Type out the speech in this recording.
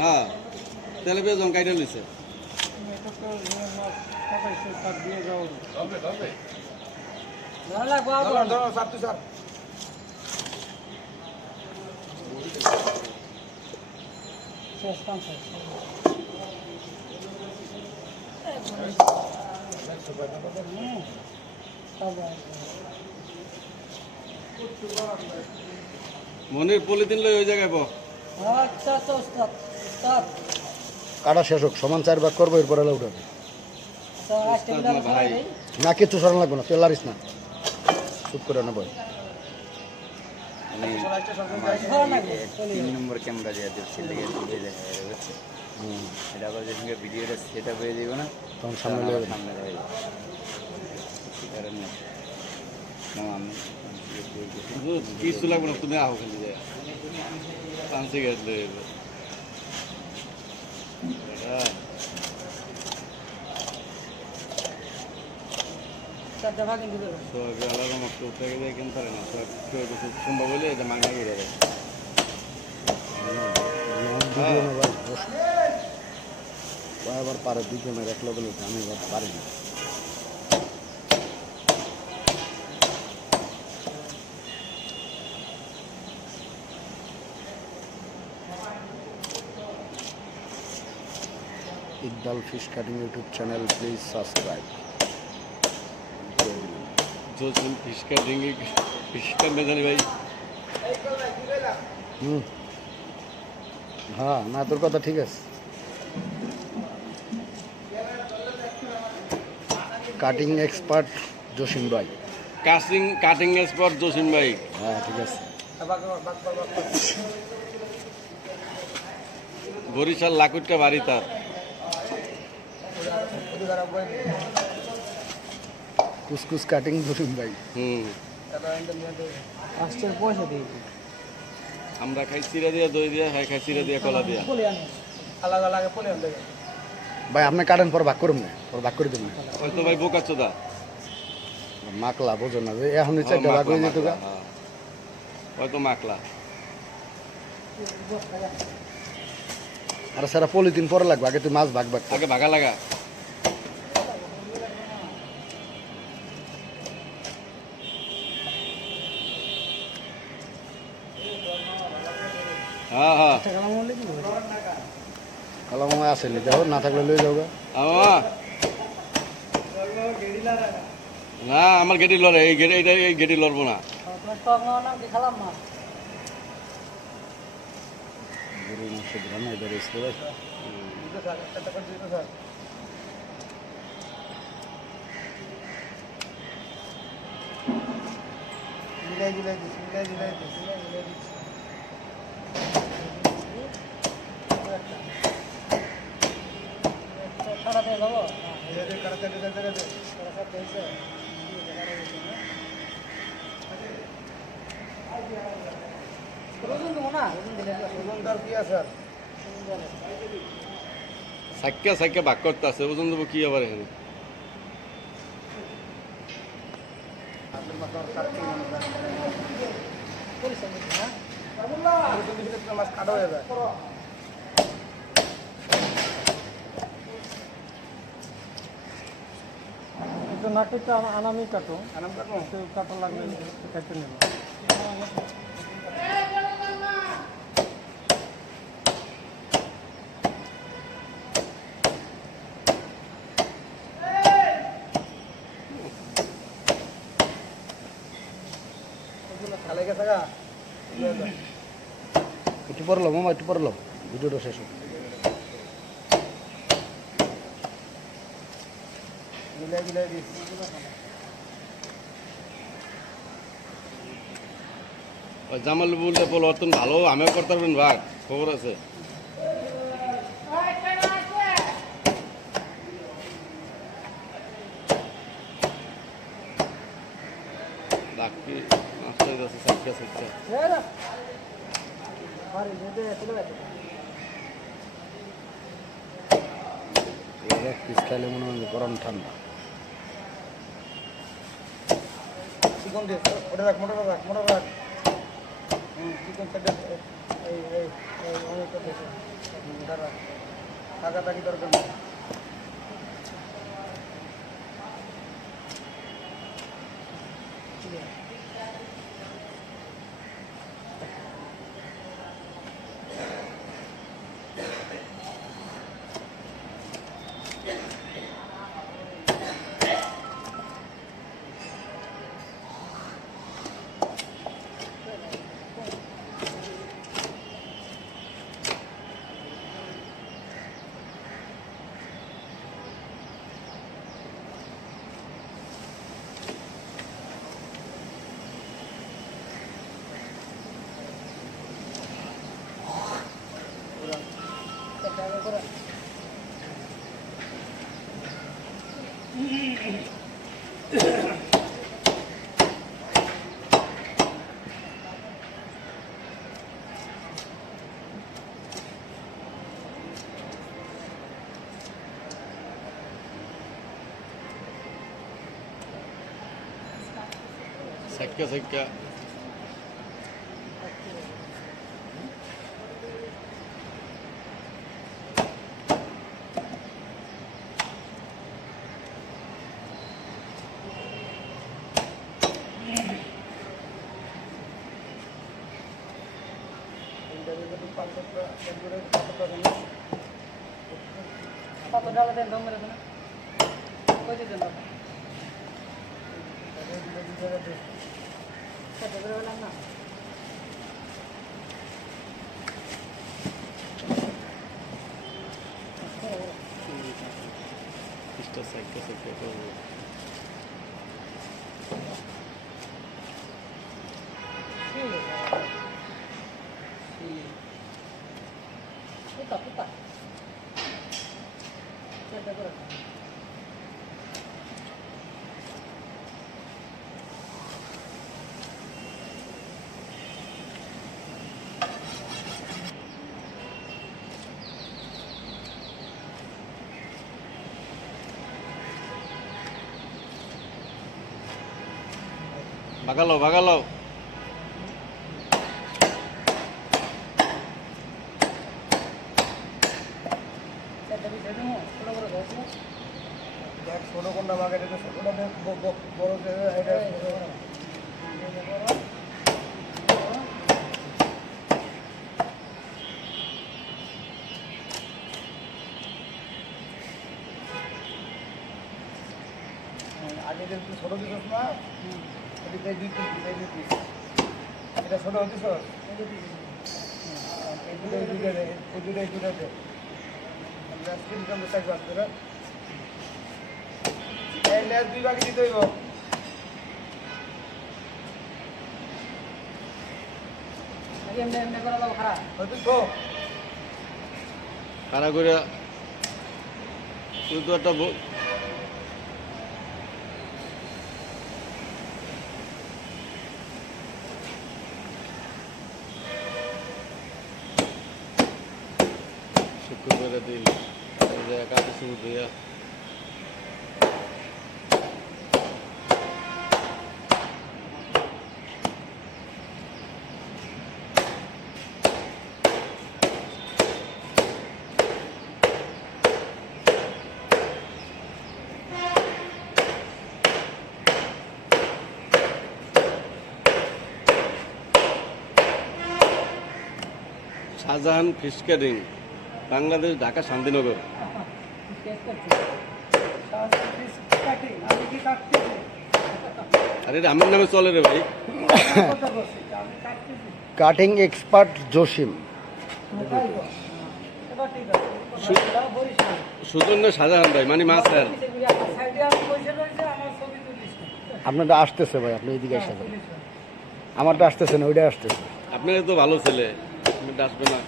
হ্যাঁ তেলে পেঁয়াজ কাইটা লইছে মনির পলিথিন লই ওই জায়গায় বহ কাটা শেষ হোক সমান 4 ভাগ করবো এরপর এলা উঠাবে ভাই না কিছু সরান লাগবে না তুই লারিস না চুপ করে না বল 3 নম্বর ক্যামেরা দিয়ে দিচ্ছি লেগে তুলে দেখা যাচ্ছে এটা আবার যেদিকে ভিডিওটা সেট আপ হয়ে যাবে না তখন সামনে লেগে সামনে রয়ে যাবে কারণে আমি কিছু লাগবে না তুমি আহো খালি যায় পাঁচ সিগারেট লই সম্ভব হলে এটা মাংনা করে দেয় আবার পারে দুজনের এক লেভেল আমি এবার পারি না Iqbal fish cutting YouTube channel please subscribe जोशन fish का देंगे फिश का मेदानी भाई হ্যাঁ না তোর কথা ঠিক আছে কাটিং এক্সপার্ট জসিম ভাই কাটিং এক্সপার্ট জসিম ভাই হ্যাঁ ঠিক আছে বরিশাল লাকুটটা বাড়ি তার কুসকুস কাটিং জসিম ভাই আমরা খাই চিরা দিয়া দই দিয়া খাই চিরা দিয়া কলা দিয়া ভাই আপনি কাটেন পর ভাগ করুন না পর ভাগ করে দেবেন ওই তো ভাই বোকা চোদা মাকলা বোঝো না যে এখন 4টা ভাগ হয়ে যেত গা ওই তো মাকলা আর সারা পলিথিন পরে লাগবে আগে তুই মাছ ভাগ ভাগ আগে ভাগা লাগা হ্যাঁ হ্যাঁ কালামায় আসেনি যাও না থাকলে লয়ে যাও গা না আমার গেটি লড়ে এই গেটি এটা এই গেটি লড়বো না গরু মাংস ধরানো এবার এসে ভাই সাক্কা সাক্কা ভাগ করতে আছে ওজন দেবো কি আবার এখানে নাটকটা আনামি কাটো কাটো লাগবে কাটতে নেব একটু পরে লো মামা একটু পরে লো ভিডিওটা শেষ হোক জামাল বলতে বল অর্থন ভালো আমিও করতে পারবেন ভাগ খবর আছে ডাকি মাস্টার আছে সাক্কা সাক্কা পিস খাইলে মনে হয় গরম ঠান্ডা চিকন দে ওটা রাখ মোটা রাখ চিকন সাইডে অনেকটা দেখো দাঁড়া টাকাটাকি দরকার নেই সাইক্কা সাইক্কা কত ডালা দেন দম মেরে দেন কই দেন না ইস্টা সাইক্কা সাইক্কা করবো puta puta চেষ্টা করে ভাগালো ভাগালো চেষ্টা করে দেবো ছোট করে ধরো দেখ ছোট কোনটা বাগাই দেবে ছোটটা দেখ বড় এটা আগে যে তুই ছোট দিছস না এদিকে দুই পিস এটা ছোট দিছস এই দুটো দে আমরা স্ক্রিন কম সাইজ বাদ করে এই লেজ দুই ভাগে দিতে হইব আগে এমনি করা দাও খারাপ হয়তো তো খাড়া করে তুই তো একটা শুক্র করে দিল কাজে শুরু দিয়া Shahjahan fish carrying Bangladesh Dhaka Shantinagar test করছি তাহলে পিস কাটি আমি কি কাটতেছি আরে এটা আমার নামে চলে রে ভাই কথা বলছি আমি কাটতেছি কাটিং এক্সপার্ট জসিম তাই তো এবার ঠিক আছে কথা বলিস না সুজন্য শাহজাহান ভাই মানে মাছ স্যার সাইডে আমি বসে রয়েছে আমার ছবি তুলিস আপনারটা আসতেছে ভাই আপনি এদিকে এসে আমারটা আসতেছে না ওইটা আসতেছে আপনার তো ভালো ছেলে আসবে না